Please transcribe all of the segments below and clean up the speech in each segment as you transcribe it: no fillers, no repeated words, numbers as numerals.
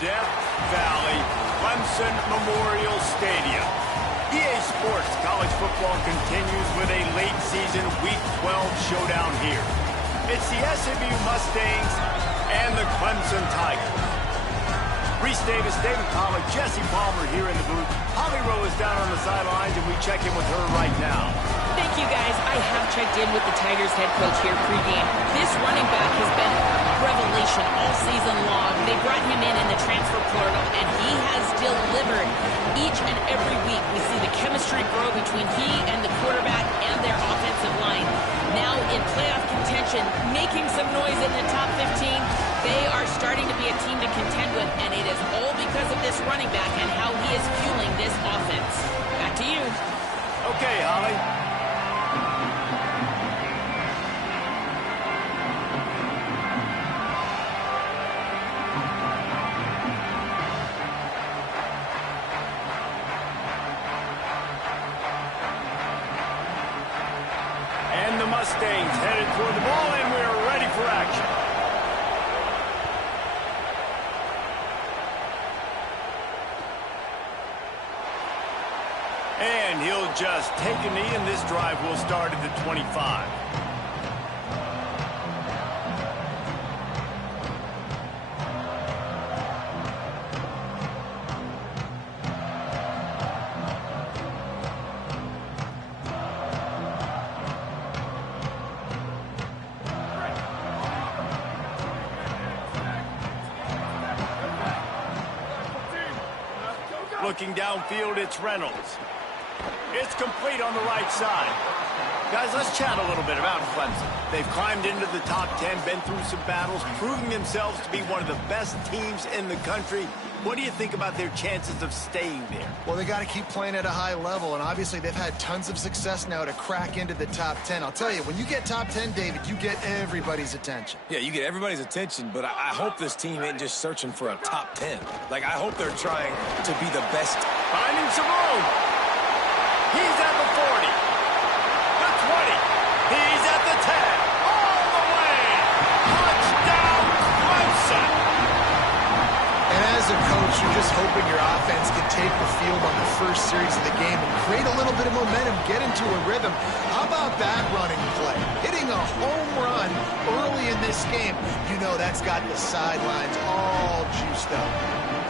Death Valley, Clemson Memorial Stadium. EA Sports College Football continues with a late-season Week 12 showdown here. It's the SMU Mustangs and the Clemson Tigers. Reese Davis, David Pollack, Jesse Palmer here in the booth. Holly Rowe is down on the sidelines, and we check in with her right now. Thank you, guys. I have checked in with the Tigers head coach here pregame. This running back has been a revelation all season long. They brought him in the transfer portal, and he has delivered. Each and every week, we see the chemistry grow between he and the quarterback and their offensive line. Now in playoff contention, making some noise in the top 15, they are starting to be a team to contend with, and it is all because of this running back and how he is fueling this offense. Back to you. Okay, Holly. And the Mustangs headed toward the ball, and we're ready for action. And he'll just take a knee, and this drive will start at the 25. Looking downfield, it's Reynolds. It's complete on the right side. Guys, let's chat a little bit about Clemson. They've climbed into the top 10, been through some battles, proving themselves to be one of the best teams in the country. What do you think about their chances of staying there? Well, they got to keep playing at a high level, and obviously they've had tons of success now to crack into the top 10. I'll tell you, when you get top 10, David, you get everybody's attention. Yeah, you get everybody's attention, but I hope this team ain't just searching for a top 10. Like, I hope they're trying to be the best. Finding some room. He's at the 40, the 20, he's at the 10, all the way, touchdown Clemson. And as a coach, you're just hoping your offense can take the field on the first series of the game and create a little bit of momentum, get into a rhythm. How about that running play? Hitting a home run early in this game. You know that's got the sidelines all juiced up.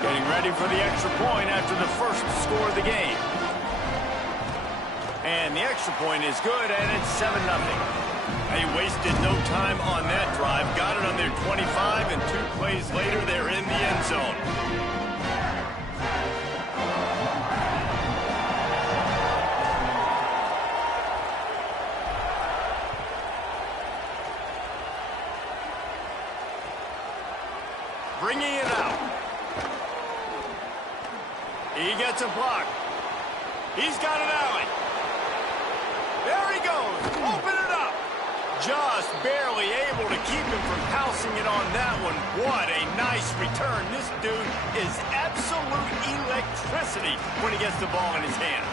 Getting ready for the extra point after the first score of the game. And the extra point is good, and it's 7-0. They wasted no time on that drive. Got it on their 25, and 2 plays later, they're in the end zone. Bringing it out. He gets a block. He's got an alley. There he goes. Open it up. Just barely able to keep him from pouncing it on that one. What a nice return. This dude is absolute electricity when he gets the ball in his hands.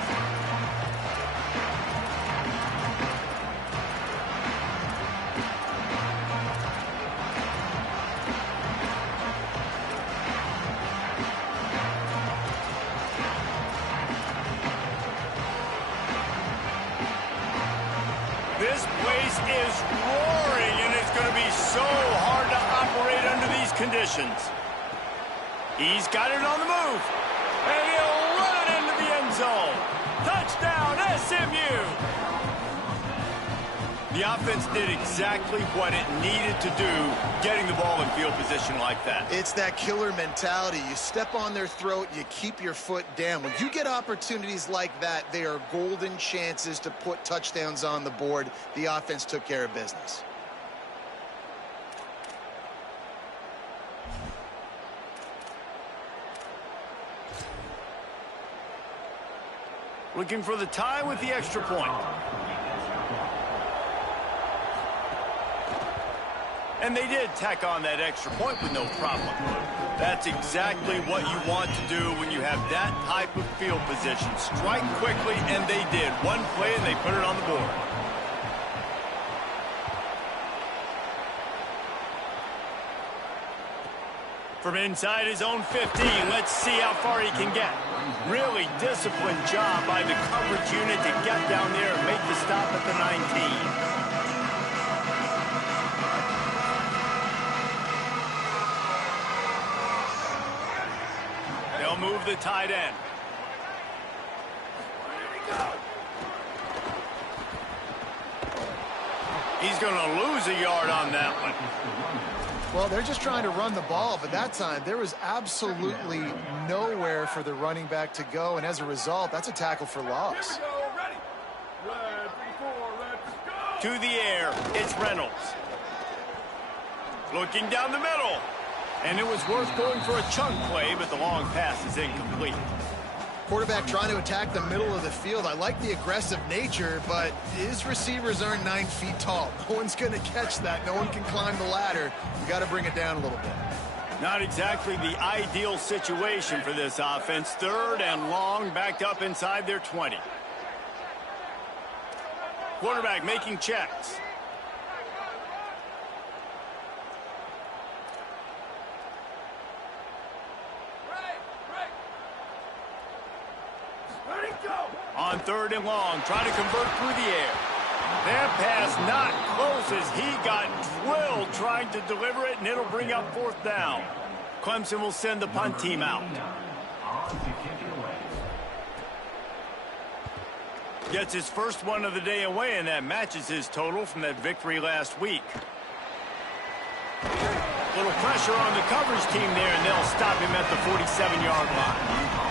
This place is roaring, and it's going to be so hard to operate under these conditions. He's got it on the move, and he'll run it into the end zone. Touchdown, SMU! The offense did exactly what it needed to do, getting the ball in field position like that. It's that killer mentality. You step on their throat, you keep your foot down. When you get opportunities like that, they are golden chances to put touchdowns on the board. The offense took care of business. Looking for the tie with the extra point. And they did tack on that extra point with no problem. That's exactly what you want to do when you have that type of field position. Strike quickly, and they did. One play, and they put it on the board. From inside his own 15, let's see how far he can get. Really disciplined job by the coverage unit to get down there and make the stop at the 19. They'll move the tight end. He's going to lose a yard on that one. Well, they're just trying to run the ball, but that time there was absolutely nowhere for the running back to go, and as a result, that's a tackle for loss. To the air, it's Reynolds. Looking down the middle. And it was worth going for a chunk play, but the long pass is incomplete. Quarterback trying to attack the middle of the field. I like the aggressive nature, but his receivers aren't 9 feet tall. No one's going to catch that. No one can climb the ladder. You got to bring it down a little bit. Not exactly the ideal situation for this offense. 3rd and long, backed up inside their 20. Quarterback making checks. On 3rd and long, trying to convert through the air. That pass not close as he got drilled trying to deliver it, and it'll bring up 4th down. Clemson will send the punt team out. Gets his first one of the day away, and that matches his total from that victory last week. Little pressure on the coverage team there, and they'll stop him at the 47-yard line.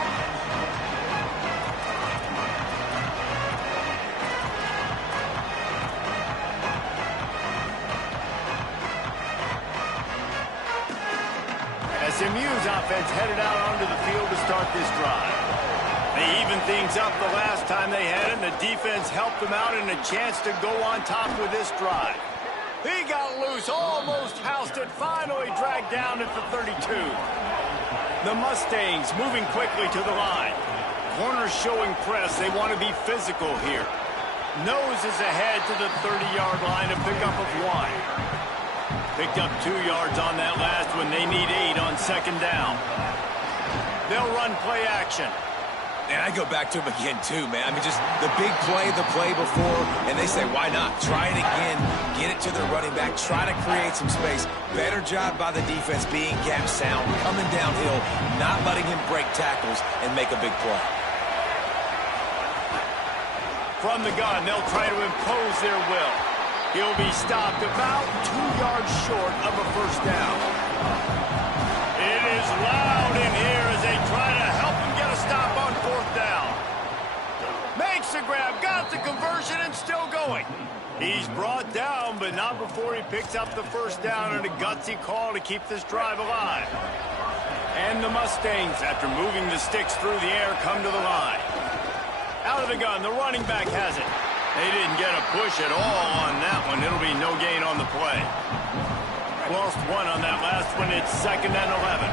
SMU's offense headed out onto the field to start this drive. They evened things up the last time they had it, and the defense helped them out and a chance to go on top with this drive. He got loose, almost housed it, finally dragged down at the 32. The Mustangs moving quickly to the line. Corners showing press. They want to be physical here. Nose is ahead to the 30-yard line, a pickup of 1. Picked up 2 yards on that last one. They need 8 on 2nd down. They'll run play action. And I go back to him again, too, man. I mean, just the big play, the play before, and they say, why not? Try it again, get it to their running back, try to create some space. Better job by the defense being gap sound, coming downhill, not letting him break tackles and make a big play. From the gun, they'll try to impose their will. He'll be stopped about 2 yards short of a 1st down. It is loud in here as they try to help him get a stop on 4th down. Makes the grab, got the conversion, and still going. He's brought down, but not before he picks up the 1st down and a gutsy call to keep this drive alive. And the Mustangs, after moving the sticks through the air, come to the line. Out of the gun, the running back has it. They didn't get a push at all on that one. It'll be no gain on the play. Lost 1 on that last one. It's 2nd and 11.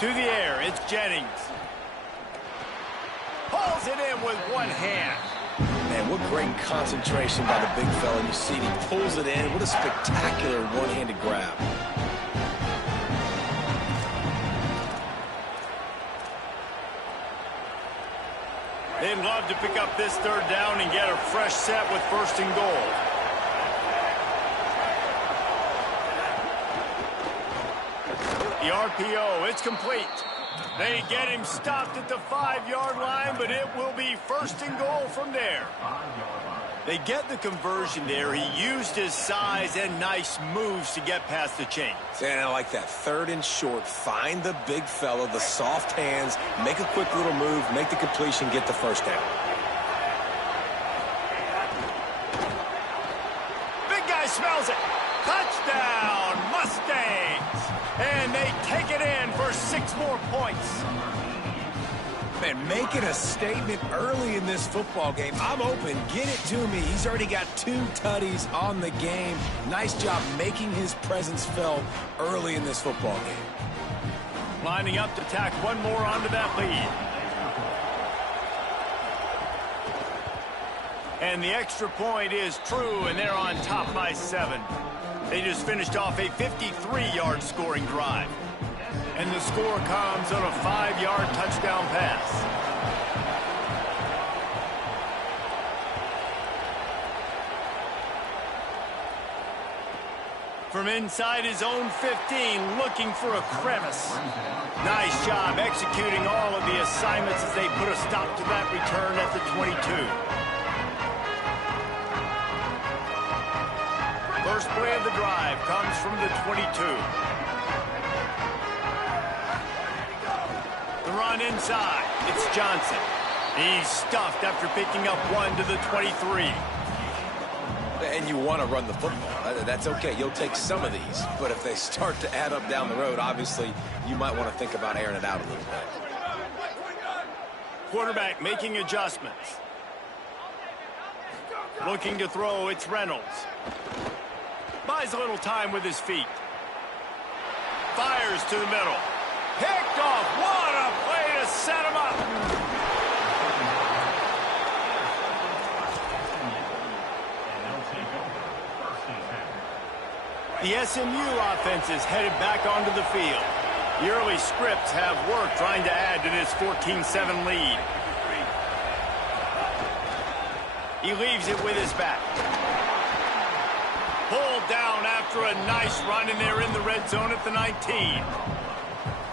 To the air, it's Jennings. Pulls it in with one hand. Man, what great concentration by the big fella. You see, he pulls it in. What a spectacular one-handed grab. They'd love to pick up this 3rd down and get a fresh set with 1st and goal. The RPO, it's complete. They get him stopped at the 5-yard line, but it will be 1st and goal from there. They get the conversion there. He used his size and nice moves to get past the chains. And I like that. 3rd and short. Find the big fella, the soft hands, make a quick little move, make the completion, get the 1st down. Big guy smells it. Touchdown, Mustangs. And they take it in for 6 more points. Man, making a statement early in this football game. I'm open. Get it to me. He's already got 2 tutties on the game. Nice job making his presence felt early in this football game. Lining up to tack one more onto that lead. And the extra point is true, and they're on top by 7. They just finished off a 53-yard scoring drive. And the score comes on a 5-yard touchdown pass. From inside his own 15, looking for a crevice. Nice job executing all of the assignments as they put a stop to that return at the 22. First play of the drive comes from the 22. The run inside. It's Johnson. He's stuffed after picking up 1 to the 23. And you want to run the football. That's okay. You'll take some of these. But if they start to add up down the road, obviously, you might want to think about airing it out a little bit. Quarterback making adjustments. Looking to throw, it's Reynolds. Buys a little time with his feet. Fires to the middle. Picked off. What a play to set him up. The SMU offense is headed back onto the field. The early scripts have worked trying to add to this 14-7 lead. He leaves it with his back. Pulled down after a nice run, and they're in the red zone at the 19.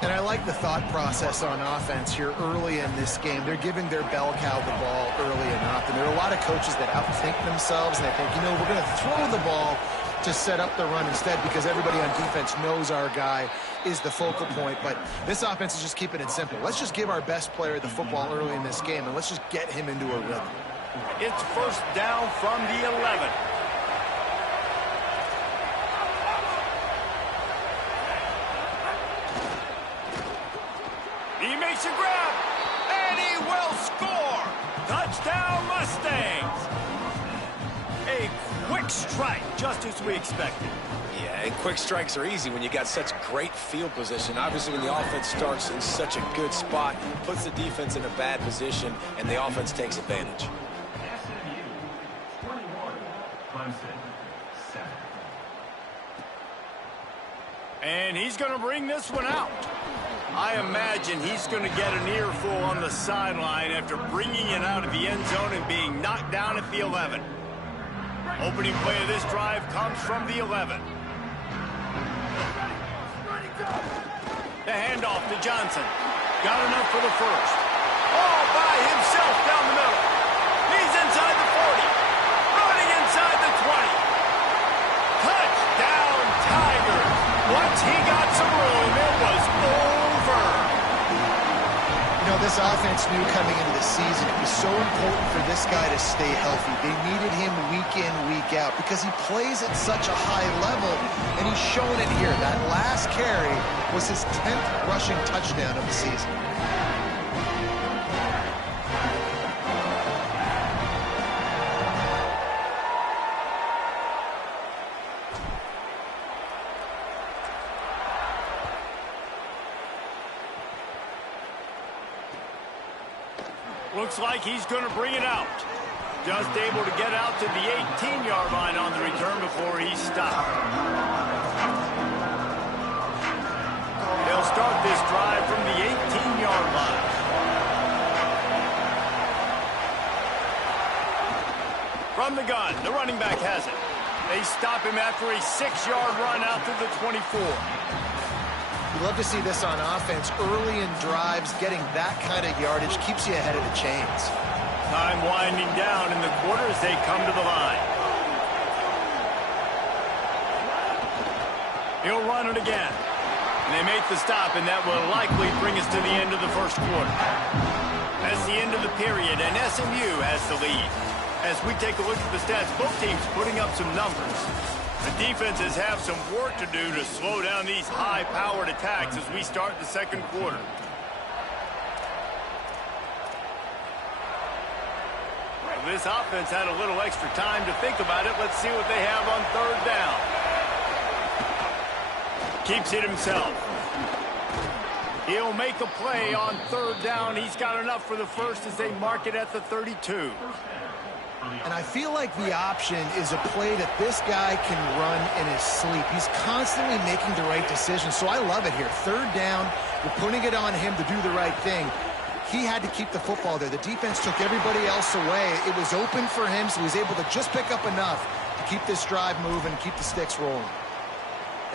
And I like the thought process on offense here early in this game. They're giving their bell cow the ball early enough. And there are a lot of coaches that outthink themselves, and they think, you know, we're going to throw the ball to set up the run instead because everybody on defense knows our guy is the focal point. But this offense is just keeping it simple. Let's just give our best player the football early in this game, and let's just get him into a rhythm. It's first down from the 11. He makes a grab, and he will score. Touchdown, Mustangs. A quick strike, just as we expected. Yeah, and quick strikes are easy when you got such great field position. Obviously, when the offense starts in such a good spot, puts the defense in a bad position, and the offense takes advantage. And he's going to bring this one out. I imagine he's going to get an earful on the sideline after bringing it out of the end zone and being knocked down at the 11. Opening play of this drive comes from the 11. The handoff to Johnson. Got enough for the first. All by himself down the middle. He's inside the 40. Running inside the 20. Touchdown, Tigers. Once he got some room, it was over. You know, this offense knew coming into the season it was so important for this guy to stay healthy. They needed him week in, week out because he plays at such a high level, and he's shown it here. That last carry was his 10th rushing touchdown of the season. Looks like he's going to bring it out. Just able to get out to the 18-yard line on the return before he stopped. They'll start this drive from the 18-yard line. From the gun, the running back has it. They stop him after a 6-yard run out to the 24. You love to see this on offense. Early in drives, getting that kind of yardage keeps you ahead of the chains. Time winding down in the quarter as they come to the line. He'll run it again. And they make the stop, and that will likely bring us to the end of the first quarter. That's the end of the period, and SMU has the lead. As we take a look at the stats, both teams putting up some numbers. The defenses have some work to do to slow down these high-powered attacks as we start the second quarter. Well, this offense had a little extra time to think about it. Let's see what they have on third down. Keeps it himself. He'll make a play on third down. He's got enough for the first as they mark it at the 32. And I feel like the option is a play that this guy can run in his sleep. He's constantly making the right decision, so I love it here. Third down, you're putting it on him to do the right thing. He had to keep the football there. The defense took everybody else away. It was open for him, so he was able to just pick up enough to keep this drive moving, keep the sticks rolling.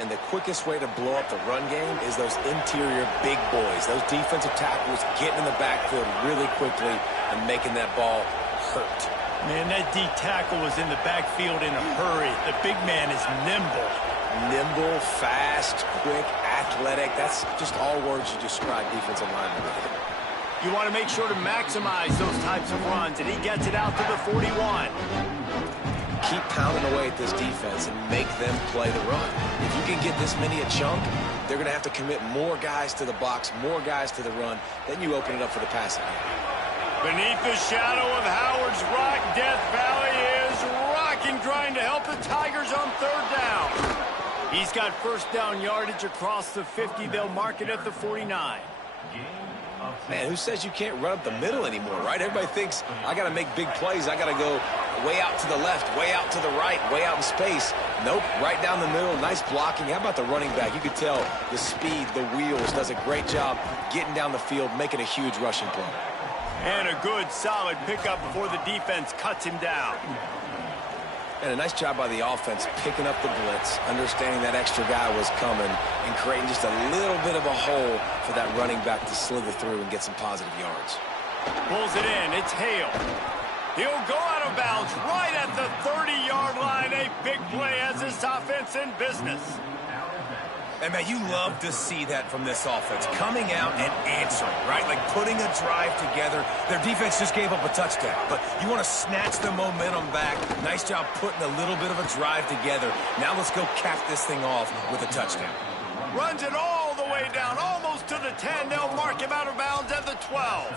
And the quickest way to blow up the run game is those interior big boys, those defensive tackles getting in the backfield really quickly and making that ball hurt. Man, that D tackle was in the backfield in a hurry. The big man is nimble. Nimble, fast, quick, athletic. That's just all words you describe defensive linemen with. You want to make sure to maximize those types of runs, and he gets it out to the 41. Keep pounding away at this defense and make them play the run. If you can get this many a chunk, they're going to have to commit more guys to the box, more guys to the run. Then you open it up for the passing game. Beneath the shadow of Howard's Rock, Death Valley is rocking, trying to help the Tigers on third down. He's got first down yardage across the 50. They'll mark it at the 49. Man, who says you can't run up the middle anymore, right? Everybody thinks, I got to make big plays. I got to go way out to the left, way out to the right, way out in space. Nope, right down the middle. Nice blocking. How about the running back? You could tell the speed, the wheels, does a great job getting down the field, making a huge rushing play. And a good, solid pickup before the defense cuts him down. And a nice job by the offense picking up the blitz, understanding that extra guy was coming, and creating just a little bit of a hole for that running back to slither through and get some positive yards. Pulls it in. It's Hale. He'll go out of bounds right at the 30-yard line. A big play as this offense in business. And, man, you love to see that from this offense, coming out and answering, right? Like putting a drive together. Their defense just gave up a touchdown, but you want to snatch the momentum back. Nice job putting a little bit of a drive together. Now let's go cap this thing off with a touchdown. Runs it all the way down, almost to the 10. They'll mark him out of bounds at the 12.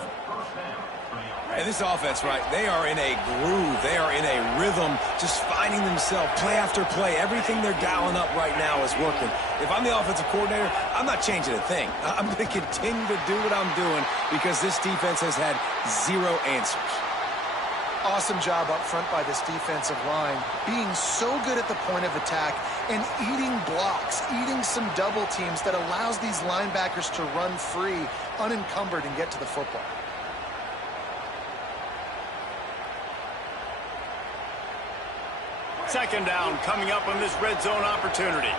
And this offense, right, they are in a groove. They are in a rhythm, just finding themselves play after play. Everything they're dialing up right now is working. If I'm the offensive coordinator, I'm not changing a thing. I'm going to continue to do what I'm doing because this defense has had zero answers. Awesome job up front by this defensive line, being so good at the point of attack and eating blocks, eating some double teams that allows these linebackers to run free, unencumbered, and get to the football. Second down coming up on this red zone opportunity.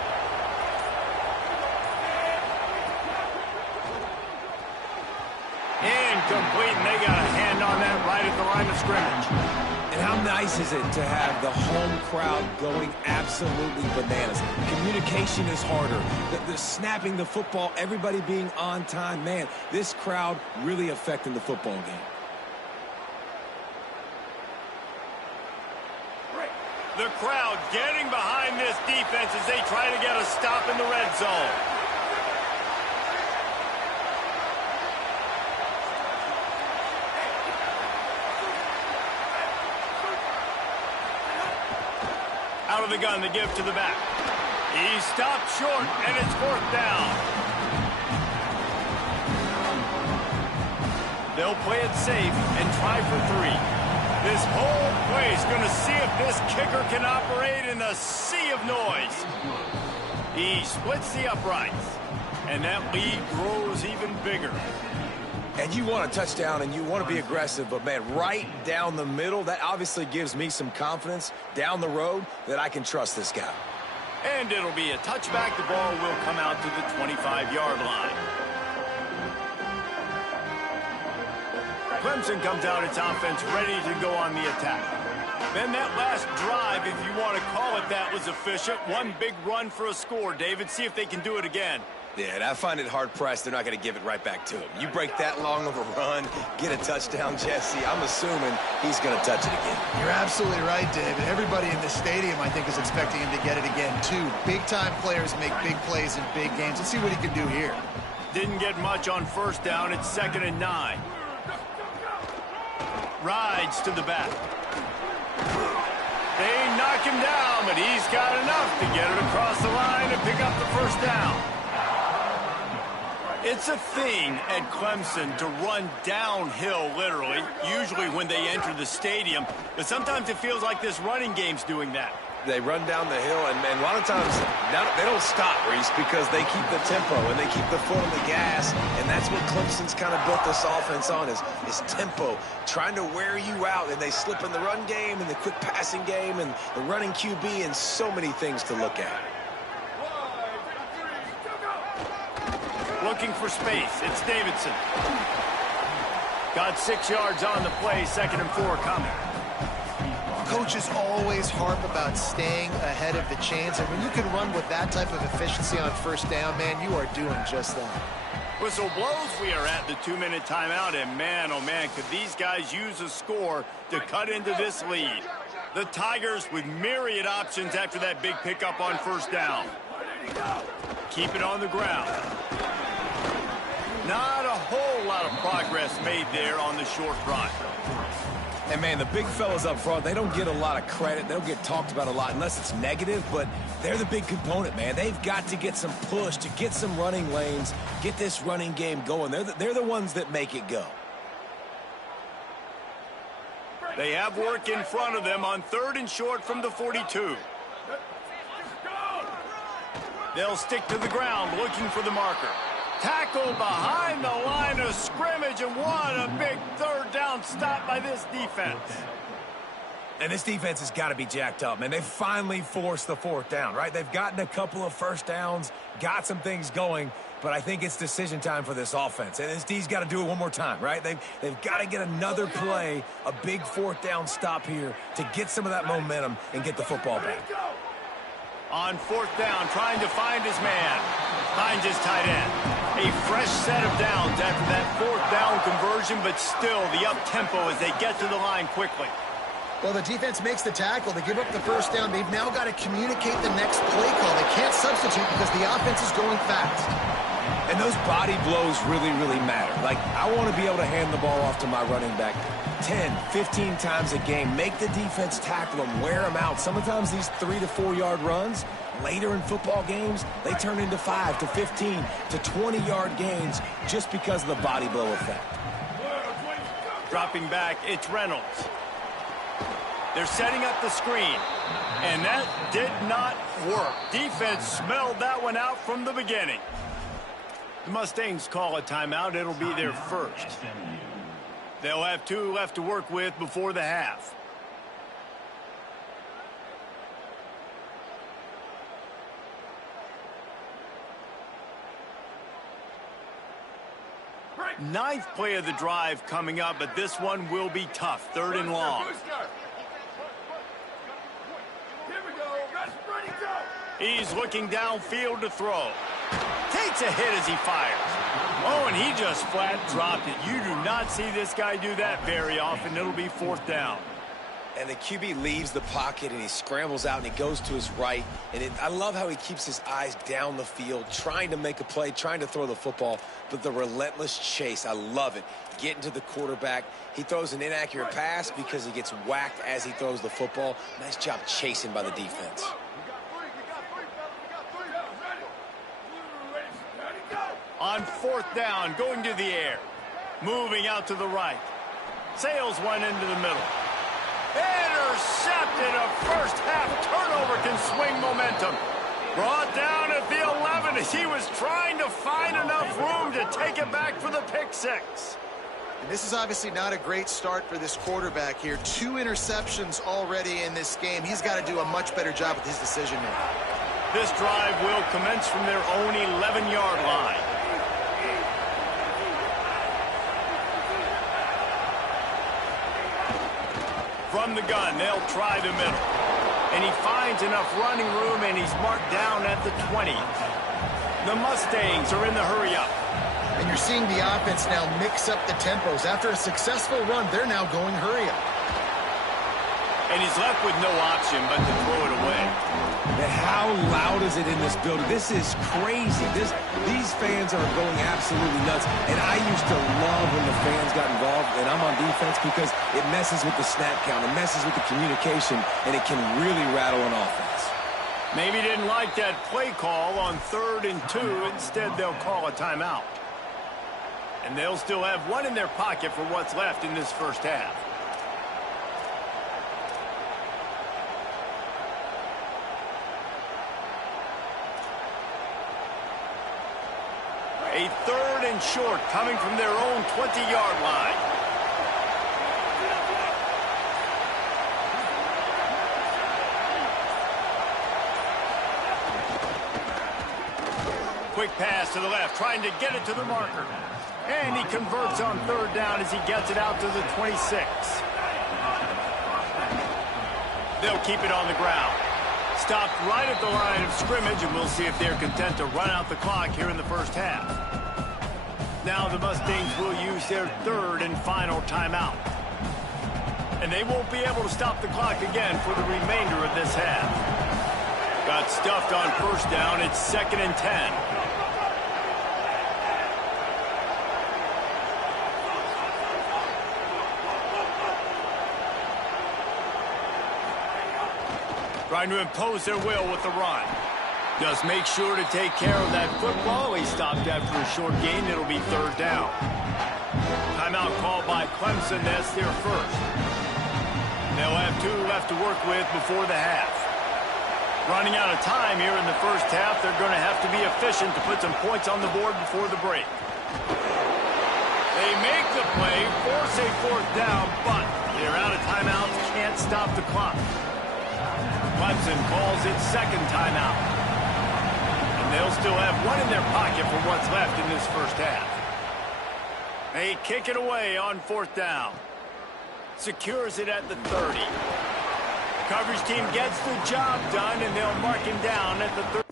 Incomplete, and they got a hand on that right at the line of scrimmage. And how nice is it to have the home crowd going absolutely bananas? Communication is harder. The snapping the football, everybody being on time. Man, this crowd really affecting the football game. The crowd getting behind this defense as they try to get a stop in the red zone. Out of the gun, the give to the back. He stopped short, and it's fourth down. They'll play it safe and try for 3. This whole place going to see if this kicker can operate in the sea of noise. He splits the uprights, and that lead grows even bigger. And you want a touchdown, and you want to be aggressive, but, man, right down the middle, that obviously gives me some confidence down the road that I can trust this guy. And it'll be a touchback. The ball will come out to the 25-yard line. Clemson comes out its offense ready to go on the attack. Then that last drive, if you want to call it that, was efficient. One big run for a score. David, see if they can do it again. Yeah, and I find it hard-pressed they're not going to give it right back to him. You break that long of a run, get a touchdown, Jesse, I'm assuming he's going to touch it again. You're absolutely right, David. Everybody in the stadium, I think, is expecting him to get it again, too. Big-time players make big plays in big games. Let's see what he can do here. Didn't get much on first down. It's 2nd and 9. Rides to the back. They knock him down, but he's got enough to get it across the line and pick up the first down. It's a thing at Clemson to run downhill, literally, usually when they enter the stadium. But sometimes it feels like this running game's doing that. They run down the hill, and a lot of times they don't stop, Reese, because they keep the tempo and they keep the foot on the gas, and that's what Clemson's kind of built this offense on is tempo, trying to wear you out, and they slip in the run game and the quick passing game and the running QB and so many things to look at. Looking for space. It's Davidson. Got 6 yards on the play, 2nd and 4 coming. Coaches always harp about staying ahead of the chains, and when you can run with that type of efficiency on first down, man, you are doing just that. Whistle blows. We are at the 2-minute timeout, and man, oh man, could these guys use a score to cut into this lead. The Tigers with myriad options after that big pickup on first down. Keep it on the ground. Not a whole lot of progress made there on the short run. And, man, the big fellas up front, they don't get a lot of credit. They don't get talked about a lot unless it's negative, but they're the big component, man. They've got to get some push, to get some running lanes, get this running game going. They're the ones that make it go. They have work in front of them on 3rd and short from the 42. They'll stick to the ground looking for the marker. Tackle behind the line of scrimmage, and what a big 3rd down stop by this defense. And this defense has got to be jacked up, man. They finally forced the 4th down, right? They've gotten a couple of first downs, got some things going, but I think it's decision time for this offense. And this D's got to do it one more time, right? They've got to get another play, a big 4th down stop here to get some of that momentum and get the football back. On 4th down, trying to find his man. Finds his tight end. A fresh set of downs after that 4th down conversion, but still the up-tempo as they get to the line quickly. Well, the defense makes the tackle. They give up the first down. They've now got to communicate the next play call. They can't substitute because the offense is going fast. And those body blows really, really matter. Like, I want to be able to hand the ball off to my running back 10, 15 times a game. Make the defense tackle them, wear them out. Sometimes these 3 to 4 yard runs, later in football games, they turn into 5 to 15 to 20 yard gains just because of the body blow effect. Dropping back, it's Reynolds. They're setting up the screen, and that did not work. Defense smelled that one out from the beginning. The Mustangs call a timeout. It'll be their first. They'll have 2 left to work with before the half. Ninth play of the drive coming up, but this one will be tough. 3rd and long. He's looking downfield to throw. Takes a hit as he fires. Oh, and he just flat dropped it. You do not see this guy do that very often. It'll be 4th down. And the QB leaves the pocket, and he scrambles out, and he goes to his right. And I love how he keeps his eyes down the field, trying to make a play, trying to throw the football, but the relentless chase, I love it. Getting to the quarterback. He throws an inaccurate pass because he gets whacked as he throws the football. Nice job chasing by the defense. On 4th down, going to the air. Moving out to the right. Sails one into the middle. Intercepted. A first half turnover can swing momentum. Brought down at the 11 as he was trying to find enough room to take it back for the pick 6. And this is obviously not a great start for this quarterback here. 2 interceptions already in this game. He's got to do a much better job with his decision making. This drive will commence from their own 11-yard line. From the gun, they'll try the middle. And he finds enough running room, and he's marked down at the 20. The Mustangs are in the hurry-up. And you're seeing the offense now mix up the tempos. After a successful run, they're now going hurry-up. And he's left with no option but to throw it away. And how loud is it in this building? This is crazy. These fans are going absolutely nuts. And I used to love when the fans got involved, and I'm on defense, because it messes with the snap count. It messes with the communication, and it can really rattle an offense. Maybe didn't like that play call on 3rd and 2. Instead, they'll call a timeout. And they'll still have one in their pocket for what's left in this first half. A 3rd and short coming from their own 20-yard line. Quick pass to the left, trying to get it to the marker. And he converts on 3rd down as he gets it out to the 26. They'll keep it on the ground. Stopped right at the line of scrimmage, and we'll see if they're content to run out the clock here in the first half. Now the Mustangs will use their 3rd and final timeout. And they won't be able to stop the clock again for the remainder of this half. Got stuffed on 1st down. It's 2nd and 10. Trying to impose their will with the run. Just make sure to take care of that football. He stopped after a short gain. It'll be 3rd down. Timeout called by Clemson. That's their first. They'll have 2 left to work with before the half. Running out of time here in the first half. They're going to have to be efficient to put some points on the board before the break. They make the play, force a 4th down, but they're out of timeouts. Can't stop the clock. Clemson calls it 2nd timeout. And they'll still have one in their pocket for what's left in this first half. They kick it away on 4th down. Secures it at the 30. The coverage team gets the job done, and they'll mark him down at the 30.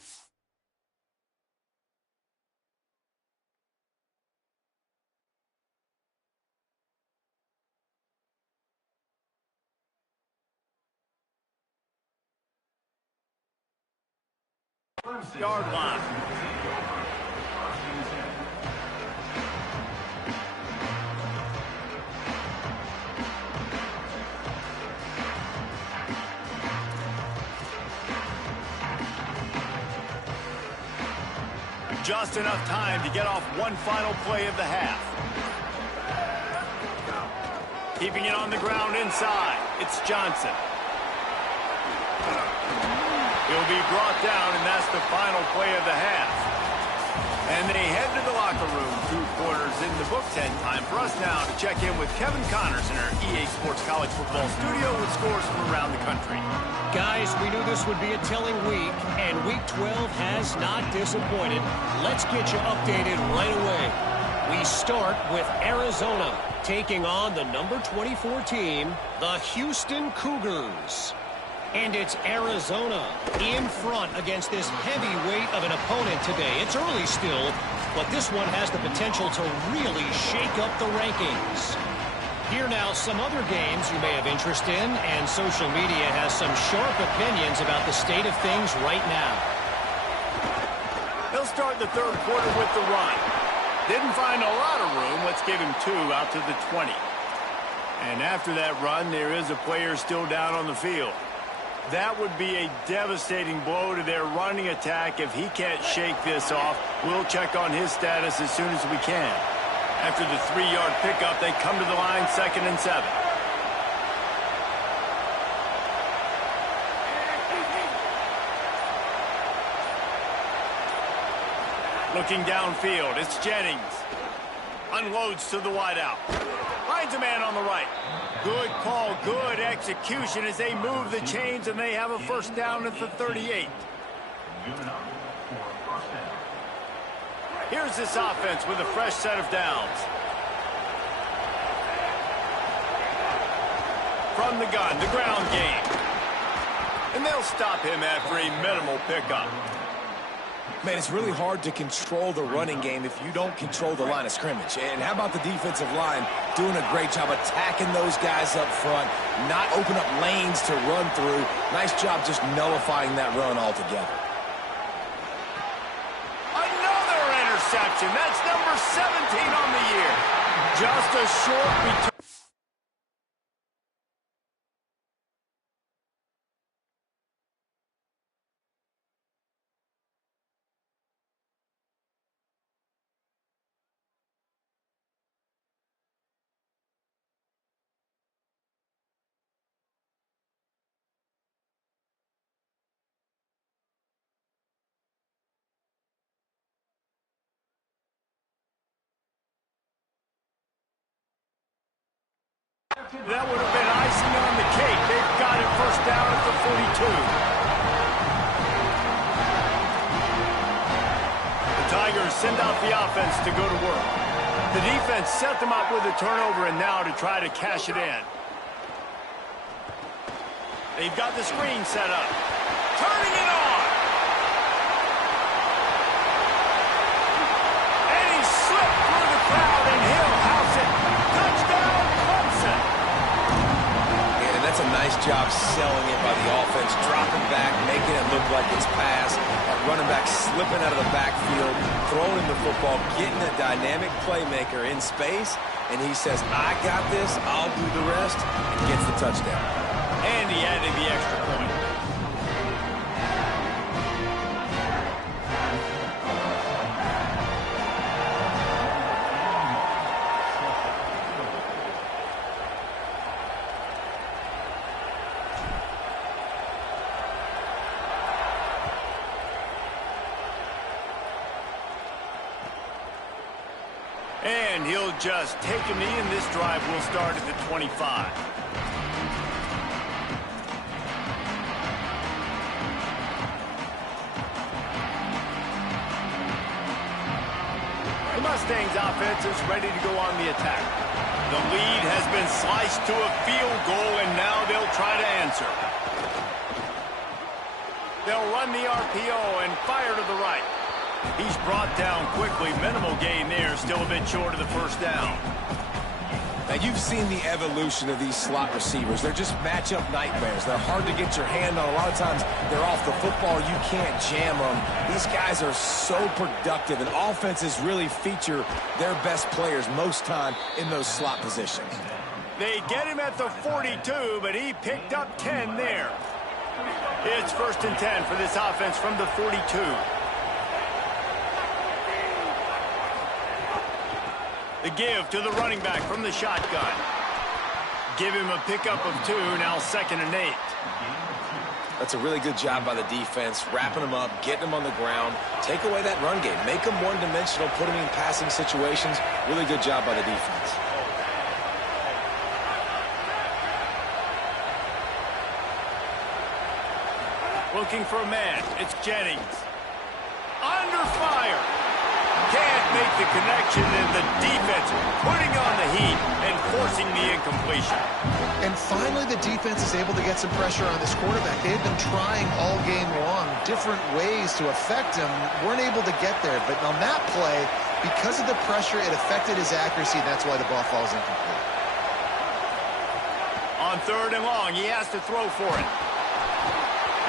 Yard line. Just enough time to get off one final play of the half. Keeping it on the ground inside. It's Johnson. He'll be brought down, and that's the final play of the half. And they head to the locker room. 2 quarters in the books, and time for us now to check in with Kevin Connors in our EA Sports College Football studio with scores from around the country. Guys, we knew this would be a telling week, and Week 12 has not disappointed. Let's get you updated right away. We start with Arizona taking on the number 24 team, the Houston Cougars. And it's Arizona in front against this heavyweight of an opponent today. It's early still, but this one has the potential to really shake up the rankings. Here now, some other games you may have interest in, and social media has some sharp opinions about the state of things right now. He'll start the 3rd quarter with the run. Didn't find a lot of room. Let's give him 2 out to the 20. And after that run, there is a player still down on the field. That would be a devastating blow to their running attack if he can't shake this off. We'll check on his status as soon as we can. After the 3-yard pickup, they come to the line 2nd and 7. Looking downfield, it's Jennings. Unloads to the wideout. Finds a man on the right. Good call, good execution as they move the chains, and they have a 1st down at the 38. Here's this offense with a fresh set of downs. From the gun, the ground game. And they'll stop him after a minimal pickup. Man, it's really hard to control the running game if you don't control the line of scrimmage. And how about the defensive line doing a great job attacking those guys up front, not open up lanes to run through. Nice job just nullifying that run altogether. Another interception. That's number 17 on the year. Just a short return. That would have been icing on the cake. They've got it first down at the 42. The Tigers send out the offense to go to work. The defense set them up with a turnover and now to try to cash it in. They've got the screen set up. Turning it on. And he slipped through the crowd and he'll house it. Touchdown, Clemson. And that's a nice job selling it by the offense, dropping back, making it look like it's pass. That running back slipping out of the backfield, throwing the football, getting a dynamic playmaker in space, and he says, I got this, I'll do the rest, and gets the touchdown. And he added the extra point. And he'll just take a knee, and this drive will start at the 25. Mustang's offense is ready to go on the attack. The lead has been sliced to a field goal, and now they'll try to answer. They'll run the RPO and fire to the right. He's brought down quickly. Minimal gain there, still a bit short of the first down. Now, you've seen the evolution of these slot receivers. They're just matchup nightmares. They're hard to get your hand on. A lot of times, they're off the football. You can't jam them. These guys are so productive, and offenses really feature their best players most time in those slot positions. They get him at the 42, but he picked up 10 there. It's 1st and 10 for this offense from the 42. The give to the running back from the shotgun. Give him a pickup of 2, now 2nd and 8. That's a really good job by the defense, wrapping them up, getting them on the ground, take away that run game, make them one-dimensional, put them in passing situations. Really good job by the defense. Looking for a man. It's Jennings. Under fire. Can't make the connection, and the defense putting on the heat and forcing the incompletion. And finally, the defense is able to get some pressure on this quarterback. They've been trying all game long different ways to affect him. Weren't able to get there. But on that play, because of the pressure, it affected his accuracy, and that's why the ball falls incomplete. On 3rd and long, he has to throw for it.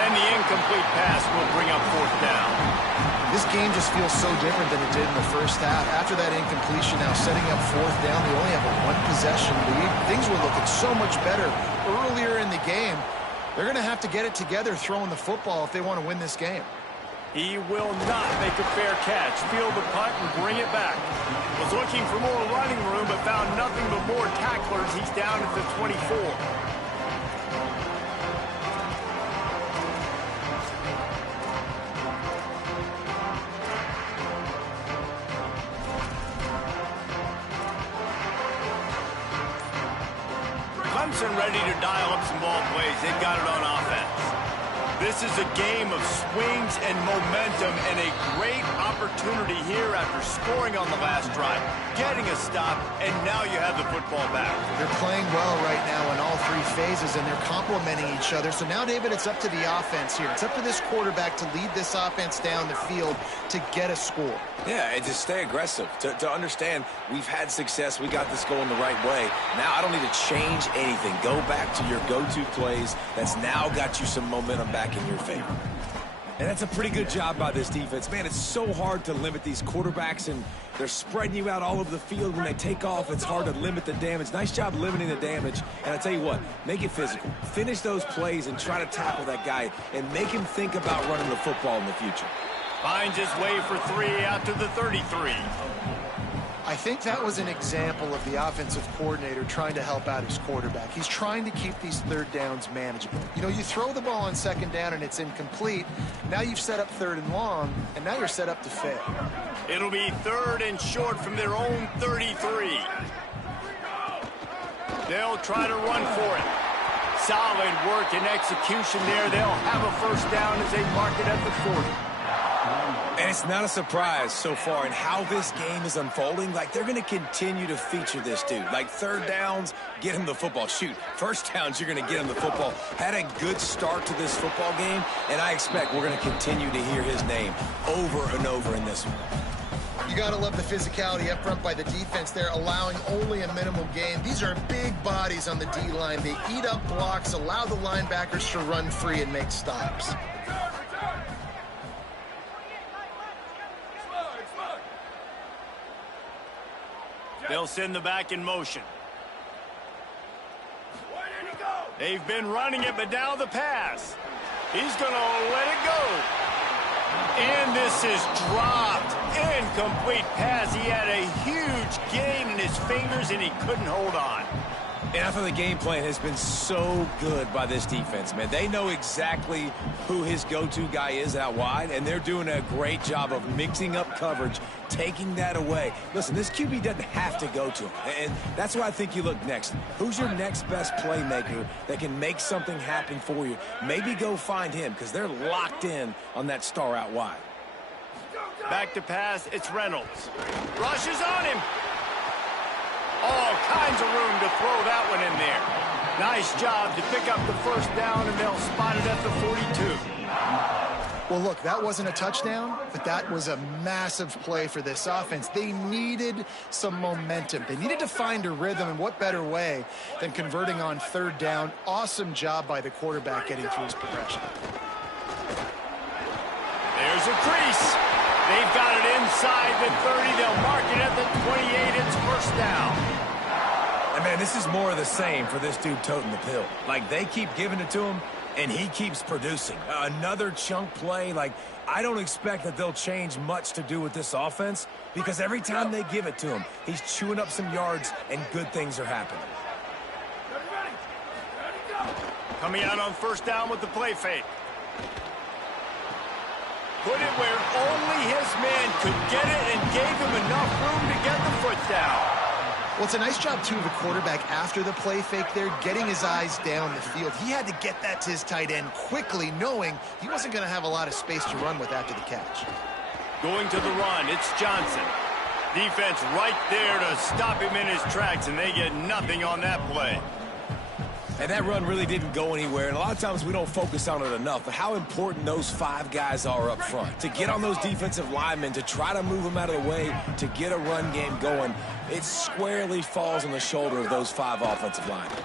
And the incomplete pass will bring up 4th down. This game just feels so different than it did in the first half. After that incompletion, now setting up 4th down, they only have a 1-possession lead. Things were looking so much better earlier in the game. They're going to have to get it together throwing the football if they want to win this game. He will not make a fair catch. Field the punt and bring it back. Was looking for more running room, but found nothing but more tacklers. He's down at the 24. Clemson ready to dial up some ball plays. They've got it on offense. This is a game of swings and momentum, and a great opportunity here after scoring on the last drive, getting a stop, and now you have the football back. They're playing well right now in all 3 phases, and they're complementing each other. So now, David, it's up to the offense here. It's up to this quarterback to lead this offense down the field to get a score. Yeah, and to stay aggressive, to understand we've had success, we got this going the right way. Now I don't need to change anything. Go back to your go-to plays. That's now got you some momentum back in your favor. And that's a pretty good job by this defense. Man, it's so hard to limit these quarterbacks, and they're spreading you out all over the field. When they take off, it's hard to limit the damage. Nice job limiting the damage. And I tell you what, make it physical. Finish those plays and try to tackle that guy and make him think about running the football in the future. Finds his way for 3 out to the 33. I think that was an example of the offensive coordinator trying to help out his quarterback. He's trying to keep these 3rd downs manageable. You know, you throw the ball on 2nd down and it's incomplete. Now you've set up 3rd and long, and now you're set up to fail. It'll be 3rd and short from their own 33. They'll try to run for it. Solid work and execution there. They'll have a first down as they mark it at the 40. And it's not a surprise so far in how this game is unfolding. Like, they're going to continue to feature this dude. Like, third downs, get him the football. Shoot, first downs, you're going to get him the football. Had a good start to this football game, and I expect we're going to continue to hear his name over and over in this one. You got to love the physicality up front by the defense there, allowing only a minimal gain. These are big bodies on the D-line. They eat up blocks, allow the linebackers to run free and make stops. They'll send the back in motion. They've been running it, but now the pass. He's going to let it go. And this is dropped. Incomplete pass. He had a huge gain in his fingers, and he couldn't hold on. And I thought the game plan has been so good by this defense, man. They know exactly who his go-to guy is out wide, and they're doing a great job of mixing up coverage, taking that away. Listen, this QB doesn't have to go to him, and that's why I think you look next. Who's your next best playmaker that can make something happen for you? Maybe go find him, because they're locked in on that star out wide. Back to pass, it's Reynolds. Rushes on him. All kinds of room to throw that one in there. Nice job to pick up the first down, and they'll spot it at the 42. Well, look, that wasn't a touchdown, but that was a massive play for this offense. They needed some momentum. They needed to find a rhythm, and what better way than converting on third down. Awesome job by the quarterback getting through his progression. There's a crease. They've got it inside the 30. They'll mark it at the 28. It's first down. And, man, this is more of the same for this dude toting the pill. Like, they keep giving it to him, and he keeps producing. Another chunk play. Like, I don't expect that they'll change much to do with this offense because every time they give it to him, he's chewing up some yards, and good things are happening. Coming out on first down with the play fake. Put it where only his man could get it and gave him enough room to get the foot down. Well, it's a nice job, too, of the quarterback after the play fake there, getting his eyes down the field. He had to get that to his tight end quickly, knowing he wasn't going to have a lot of space to run with after the catch. Going to the run, it's Johnson. Defense right there to stop him in his tracks, and they get nothing on that play. And that run really didn't go anywhere, and a lot of times we don't focus on it enough, but how important those five guys are up front. To get on those defensive linemen, to try to move them out of the way, to get a run game going, it squarely falls on the shoulder of those five offensive linemen.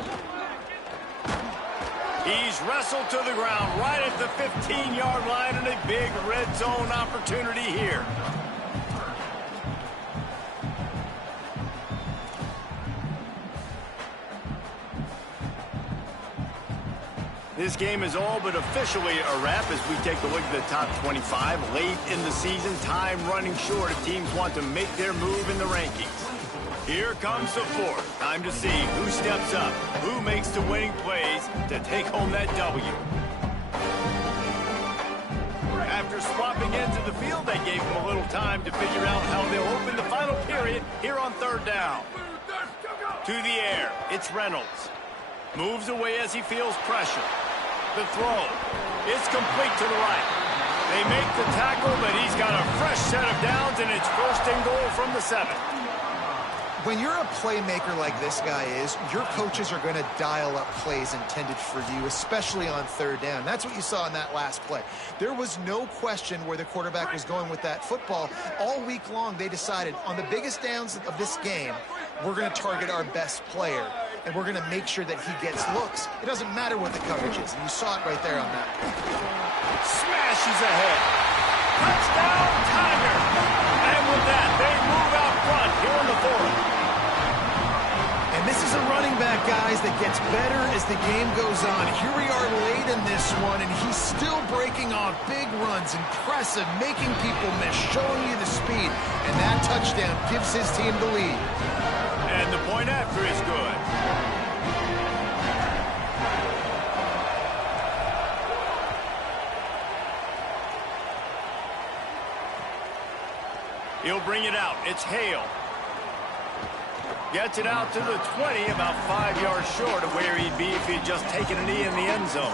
He's wrestled to the ground right at the 15-yard line, and a big red zone opportunity here. This game is all but officially a wrap as we take a look at the top 25. Late in the season, time running short if teams want to make their move in the rankings. Here comes the fourth. Time to see who steps up, who makes the winning plays to take home that W. After swapping ends of the field, they gave him a little time to figure out how they'll open the final period here on third down. To the air, it's Reynolds. Moves away as he feels pressure. The throw. It's complete to the right. They make the tackle, but he's got a fresh set of downs, and it's first and goal from the 7. When you're a playmaker like this guy is, your coaches are going to dial up plays intended for you, especially on third down. That's what you saw in that last play. There was no question where the quarterback was going with that football. All week long, they decided on the biggest downs of this game, we're going to target our best player, and we're going to make sure that he gets looks. It doesn't matter what the coverage is, and you saw it right there on that. Smashes ahead. Touchdown, Tiger. And with that, they move out front here in the fourth. And this is a running back, guys, that gets better as the game goes on. Here we are late in this one, and he's still breaking off big runs. Impressive, making people miss, showing you the speed. And that touchdown gives his team the lead. And the point after is good. He'll bring it out. It's Hale. Gets it out to the 20, about 5 yards short of where he'd be if he'd just taken a knee in the end zone.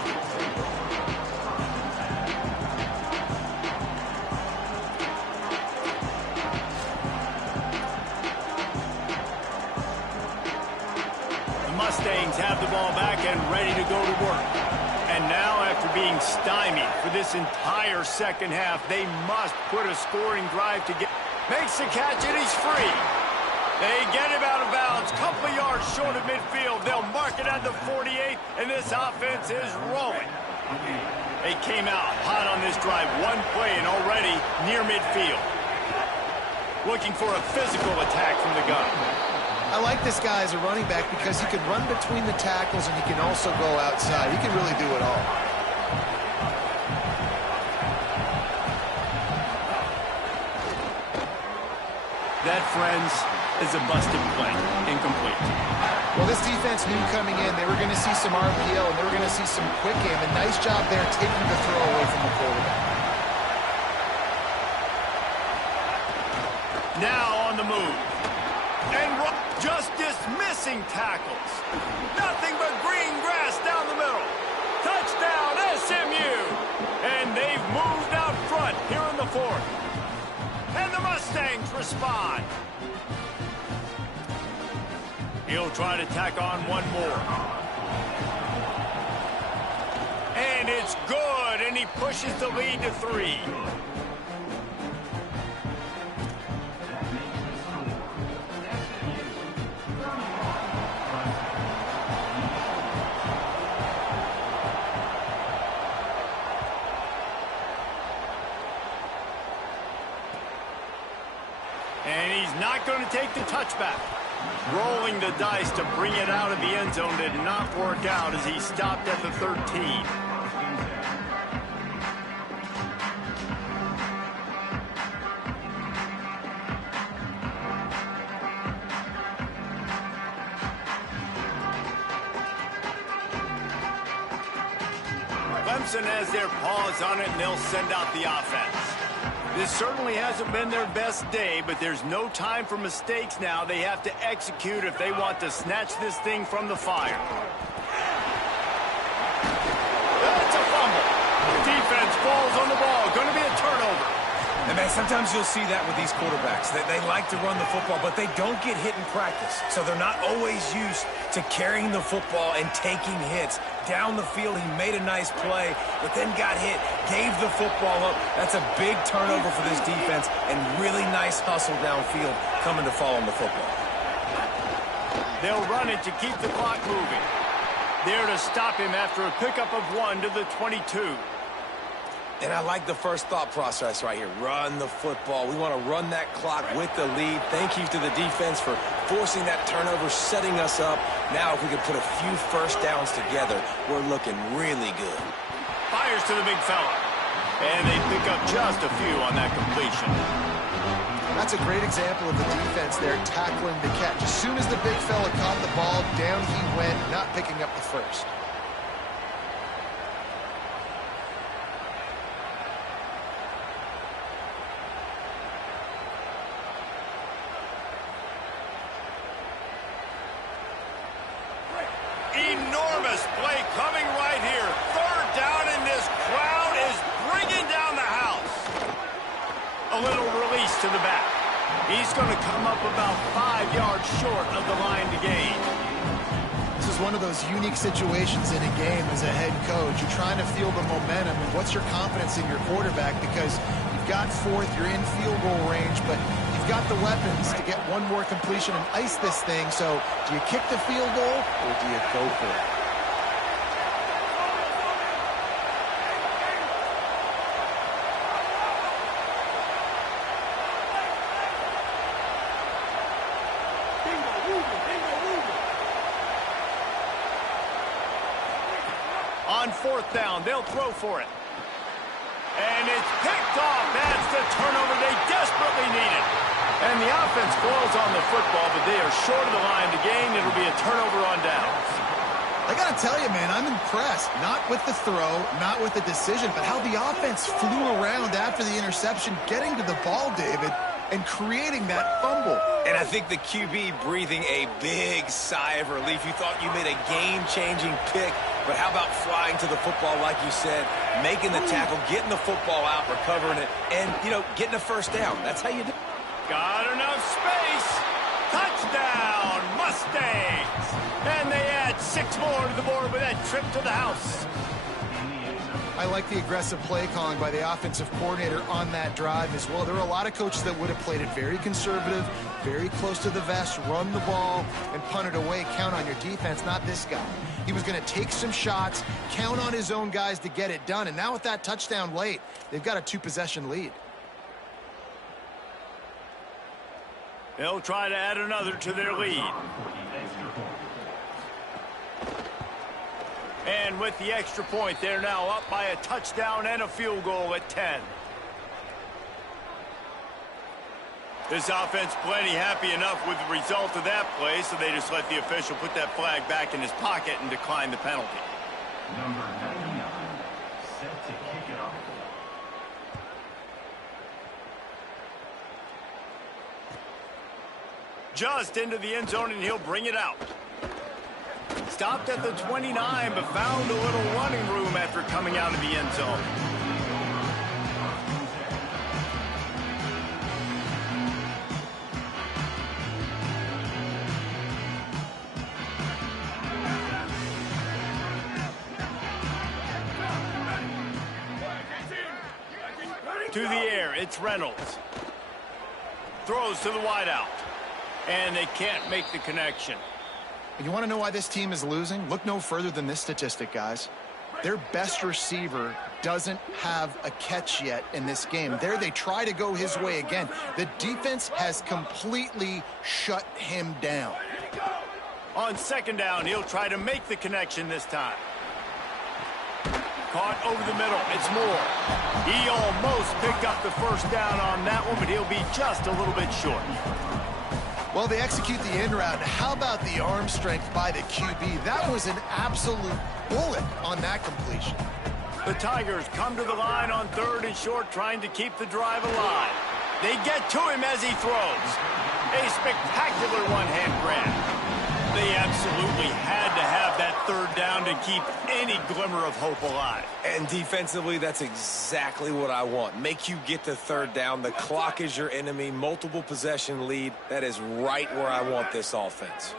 The Mustangs have the ball back and ready to go to work. And now, after being stymied for this entire second half, they must put a scoring drive together. Makes the catch, and he's free. They get him out of bounds, couple yards short of midfield. They'll mark it at the 48, and this offense is rolling. They came out hot on this drive, one play and already near midfield. Looking for a physical attack from the gun. I like this guy as a running back because he can run between the tackles and he can also go outside. He can really do it all. That, friends, is a busted play. Incomplete. Well, this defense knew coming in they were going to see some RPO and they were going to see some quick game. A nice job there taking the throw away from the quarterback. Now on the move. And just dismissing tackles. Nothing but green grass down the middle. Touchdown, SMU. And they've moved out front here in the fourth. And the Mustangs respond. He'll try to tack on one more. And it's good, and he pushes the lead to 3. And he's not going to take the touchback. Rolling the dice to bring it out of the end zone did not work out as he stopped at the 13. Clemson has their paws on it, and they'll send out the offense. This certainly hasn't been their best day, but there's no time for mistakes now. They have to execute if they want to snatch this thing from the fire. That's a fumble. The defense falls on the ball. Going to be a turnover. And, man, sometimes you'll see that with these quarterbacks. They like to run the football, but they don't get hit in practice. So they're not always used to carrying the football and taking hits. Down the field, he made a nice play, but then got hit, gave the football up. That's a big turnover for this defense, and really nice hustle downfield coming to fall on the football. They'll run it to keep the clock moving. There to stop him after a pickup of 1 to the 22. And I like the first thought process right here. Run the football. We want to run that clock with the lead. Thank you to the defense for forcing that turnover, setting us up. Now if we can put a few first downs together, we're looking really good. Fires to the big fella. And they pick up just a few on that completion. That's a great example of the defense there tackling the catch. As soon as the big fella caught the ball, down he went, not picking up the first. Enormous play coming right here. Third down, and this crowd is bringing down the house. A little release to the back. He's going to come up about 5 yards short of the line to gain. This is one of those unique situations in a game as a head coach. You're trying to feel the momentum, and what's your confidence in your quarterback? Because you've got fourth, you're in field goal range, but you've got the weapons to get one more completion and ice this thing. So do you kick the field goal or do you go for it? On fourth down, they'll throw for it. And it's picked off. That's the turnover they desperately needed. And the offense falls on the football, but they are short of the line to gain. It'll be a turnover on downs. I got to tell you, man, I'm impressed. Not with the throw, not with the decision, but how the offense flew around after the interception, getting to the ball, David, and creating that fumble. And I think the QB breathing a big sigh of relief. You thought you made a game-changing pick, but how about flying to the football, like you said, making the tackle, getting the football out, recovering it, and, you know, getting a first down. That's how you do it. Got enough space. Touchdown, Mustangs. And they add 6 more to the board with that trip to the house. I like the aggressive play calling by the offensive coordinator on that drive as well. There are a lot of coaches that would have played it very conservative, very close to the vest, run the ball, and punt it away. Count on your defense, not this guy. He was going to take some shots, count on his own guys to get it done. And now with that touchdown late, they've got a 2-possession lead. They'll try to add another to their lead. And with the extra point, they're now up by a touchdown and a field goal at 10. This offense plenty happy enough with the result of that play, so they just let the official put that flag back in his pocket and decline the penalty. Number 99, set to kick it off. Just into the end zone, and he'll bring it out. Stopped at the 29, but found a little running room after coming out of the end zone. To the air, it's Reynolds. Throws to the wideout. And they can't make the connection. You want to know why this team is losing? Look no further than this statistic, guys. Their best receiver doesn't have a catch yet in this game. There they try to go his way again. The defense has completely shut him down. On second down, he'll try to make the connection this time. Caught over the middle. It's Moore. He almost picked up the first down on that one, but he'll be just a little bit short. Well, they execute the end route. How about the arm strength by the QB? That was an absolute bullet on that completion. The Tigers come to the line on 3rd and short, trying to keep the drive alive. They get to him as he throws. A spectacular one-hand grab. They absolutely had to have that 3rd down to keep any glimmer of hope alive. And defensively, that's exactly what I want. Make you get the 3rd down. The clock is your enemy. Multiple possession lead. That is right where I want this offense.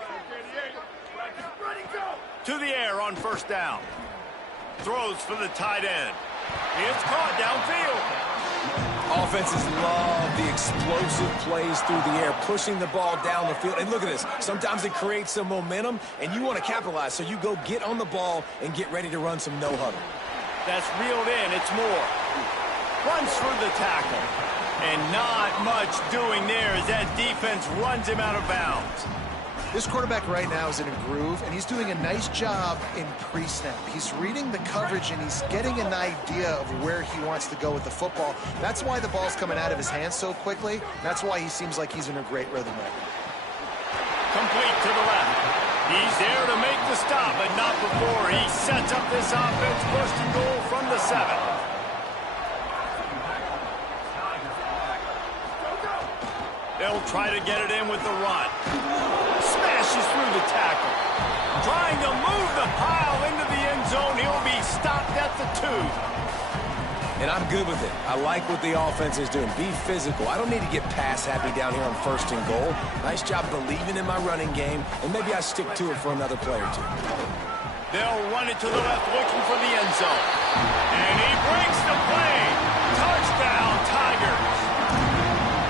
To the air on 1st down. Throws for the tight end. It's caught downfield. Offenses love the explosive plays through the air, pushing the ball down the field. And look at this. Sometimes it creates some momentum, and you want to capitalize. So you go get on the ball and get ready to run some no-huddle. That's reeled in. It's Moore. Runs for the tackle. And not much doing there as that defense runs him out of bounds. This quarterback right now is in a groove, and he's doing a nice job in pre-snap. He's reading the coverage, and he's getting an idea of where he wants to go with the football. That's why the ball's coming out of his hands so quickly. That's why he seems like he's in a great rhythm right now. Complete to the left. He's there to make the stop, but not before he sets up this offense. 1st and goal from the 7. They'll try to get it in with the run. Smashes through the tackle. Trying to move the pile into the end zone. He'll be stopped at the 2. And I'm good with it. I like what the offense is doing. Be physical. I don't need to get pass happy down here on 1st and goal. Nice job believing in my running game, and maybe I stick to it for another play or 2. They'll run it to the left, looking for the end zone. And he breaks the play. Touchdown, Tigers.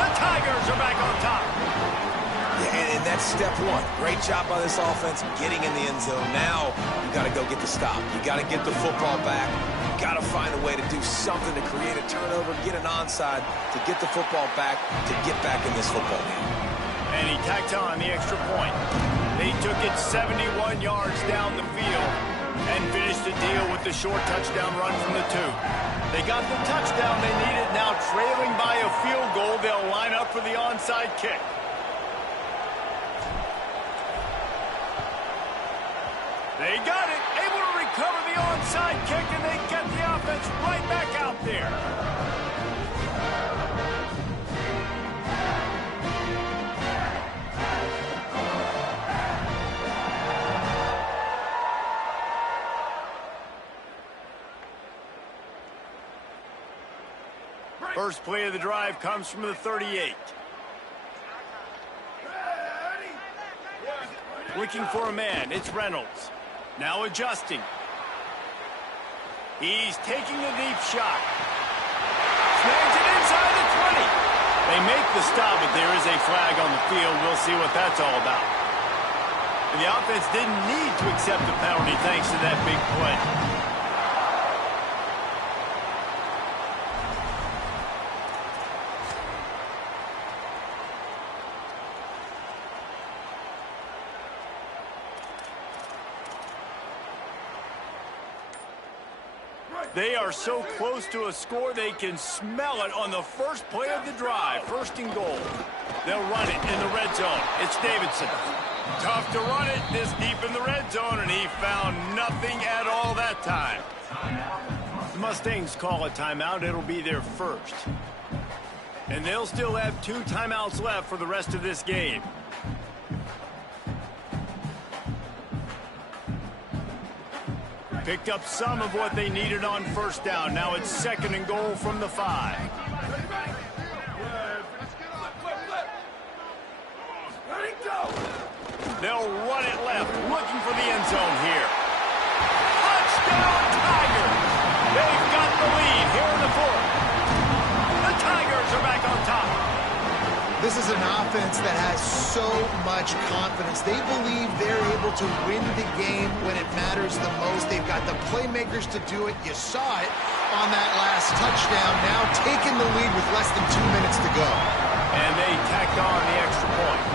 The Tigers are back on top. Yeah, and that's step 1. Great job by this offense getting in the end zone. Now you got to go get the stop. You got to get the football back. You got to find a way to do something to create a turnover, get an onside, to get the football back, to get back in this football game. And he tacked on the extra point. They took it 71 yards down the field and finished the deal with the short touchdown run from the 2. They got the touchdown they needed. Now trailing by a field goal, they'll line up for the onside kick. They got it, able to recover the onside kick, and they get the offense right back out there. First play of the drive comes from the 38. Looking for a man, it's Reynolds. Now adjusting. He's taking a deep shot. Snags it inside the 20. They make the stop, but there is a flag on the field. We'll see what that's all about. And the offense didn't need to accept the penalty thanks to that big play. They are so close to a score, they can smell it on the first play of the drive. First and goal. They'll run it in the red zone. It's Davidson. Tough to run it this deep in the red zone, and he found nothing at all that time. The Mustangs call a timeout. It'll be their first. And they'll still have 2 timeouts left for the rest of this game. Picked up some of what they needed on first down. Now it's second and goal from the 5. They'll run it left, looking for the end zone here. Touchdown, Tigers! They've got the lead here in the 4th. The Tigers are back on top. This is an offense that has so much confidence. They believe they're able to win the game when it matters the most. They've got the playmakers to do it. You saw it on that last touchdown. Now taking the lead with less than 2 minutes to go. And they tacked on the extra point.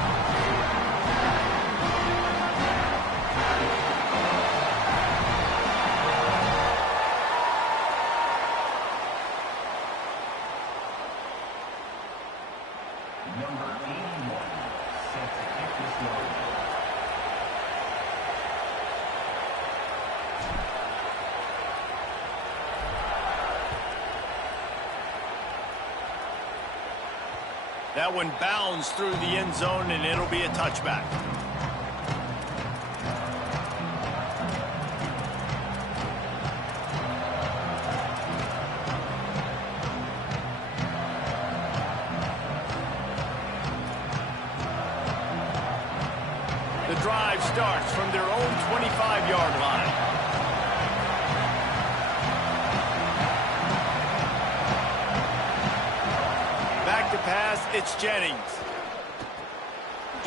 That one bounds through the end zone, and it'll be a touchback. The drive starts from their own 25-yard line. Pass, it's Jennings.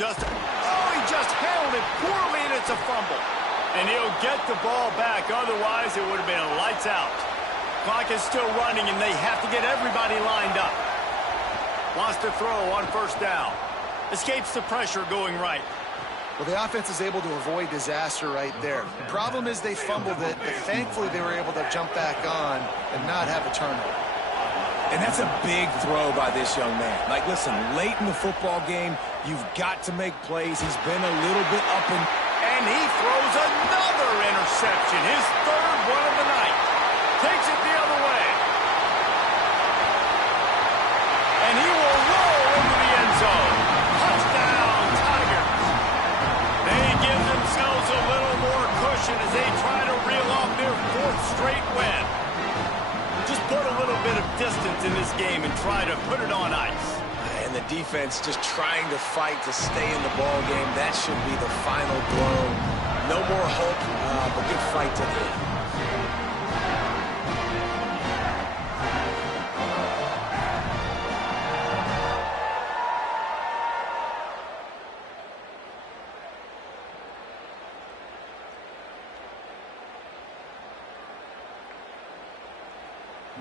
He just handled it poorly, and it's a fumble. And he'll get the ball back, otherwise it would have been lights out. Clock is still running, and they have to get everybody lined up. Wants to throw on first down. Escapes the pressure going right. Well, the offense is able to avoid disaster right there. The problem is they fumbled it, but thankfully they were able to jump back on and not have a turnover. And that's a big throw by this young man. Like, listen, late in the football game, you've got to make plays. He's been a little bit up and he throws another interception. His 3rd one of the night. Takes it the other way. And he will roll into the end zone. Touchdown, Tigers. They give themselves a little more cushion as they try to reel off their 4th straight win. Just put a little bit of distance in this game and try to put it on ice. And the defense just trying to fight to stay in the ball game. That should be the final blow. No more hope, but good fight to the end.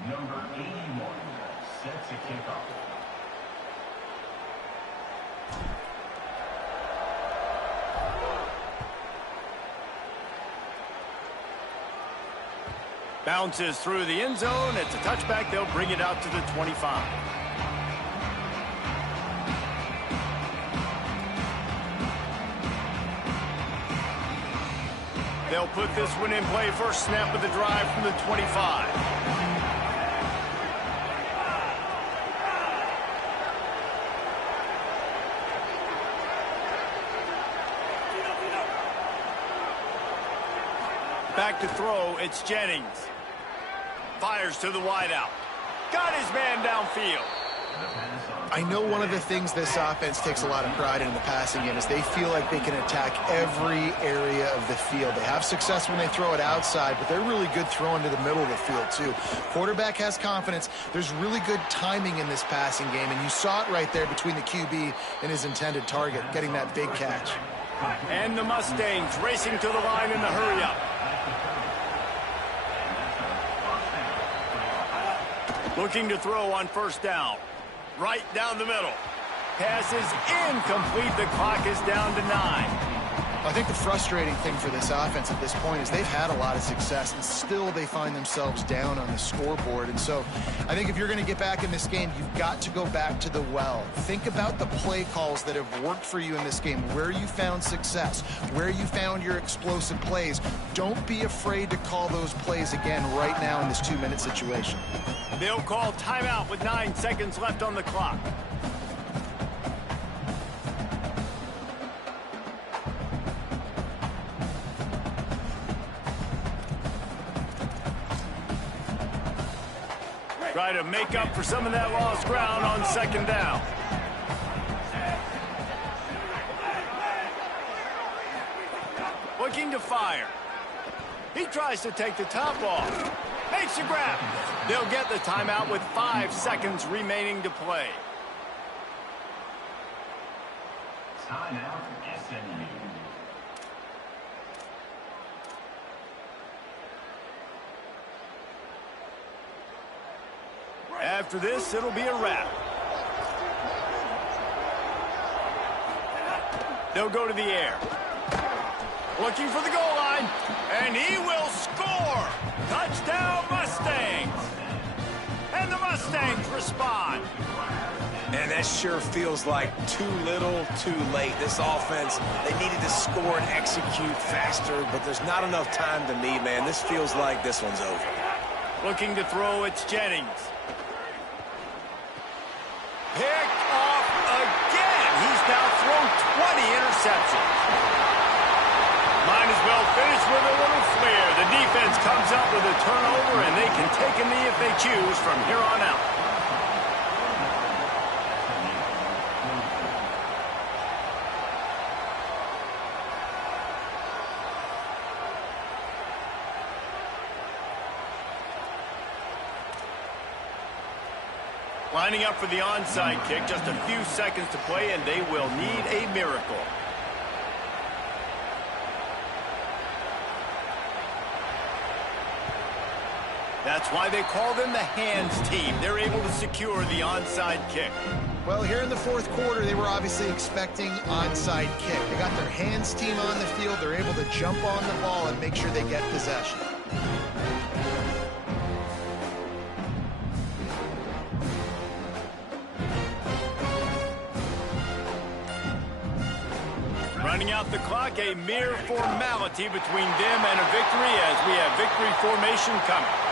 Number 81, set to kick off. Bounces through the end zone. It's a touchback. They'll bring it out to the 25. They'll put this one in play first snap of the drive from the 25. Back to throw, it's Jennings. Fires to the wideout. Got his man downfield. I know one of the things this offense takes a lot of pride in the passing game is they feel like they can attack every area of the field. They have success when they throw it outside, but they're really good throwing to the middle of the field too. Quarterback has confidence. There's really good timing in this passing game, and you saw it right there between the QB and his intended target, getting that big catch. And the Mustangs racing to the line in the hurry-up. Looking to throw on first down. Right down the middle. Pass is incomplete. The clock is down to 9. I think the frustrating thing for this offense at this point is they've had a lot of success, and still they find themselves down on the scoreboard. And so I think if you're going to get back in this game, you've got to go back to the well. Think about the play calls that have worked for you in this game, where you found success, where you found your explosive plays. Don't be afraid to call those plays again right now in this 2-minute situation. They'll call timeout with 9 seconds left on the clock. Try to make up for some of that lost ground on second down. Looking to fire. He tries to take the top off. Makes the grab. They'll get the timeout with 5 seconds remaining to play. Timeout, SMU. After this, it'll be a wrap. They'll go to the air. Looking for the goal line, and he will score! Touchdown, Mustangs! And the Mustangs respond. And that sure feels like too little, too late. This offense, they needed to score and execute faster, but there's not enough time to me, man. This feels like this one's over. Looking to throw, it's Jennings. Picked off again. He's now thrown 20 interceptions. Might as well finish with a little flair. The defense comes up with a turnover, and they can take a knee if they choose from here on out. Lining up for the onside kick, just a few seconds to play, and they will need a miracle. That's why they call them the hands team. They're able to secure the onside kick. Well, here in the fourth quarter, they were obviously expecting onside kick. They got their hands team on the field. They're able to jump on the ball and make sure they get possession. Running out the clock, a mere formality between them and a victory as we have victory formation coming.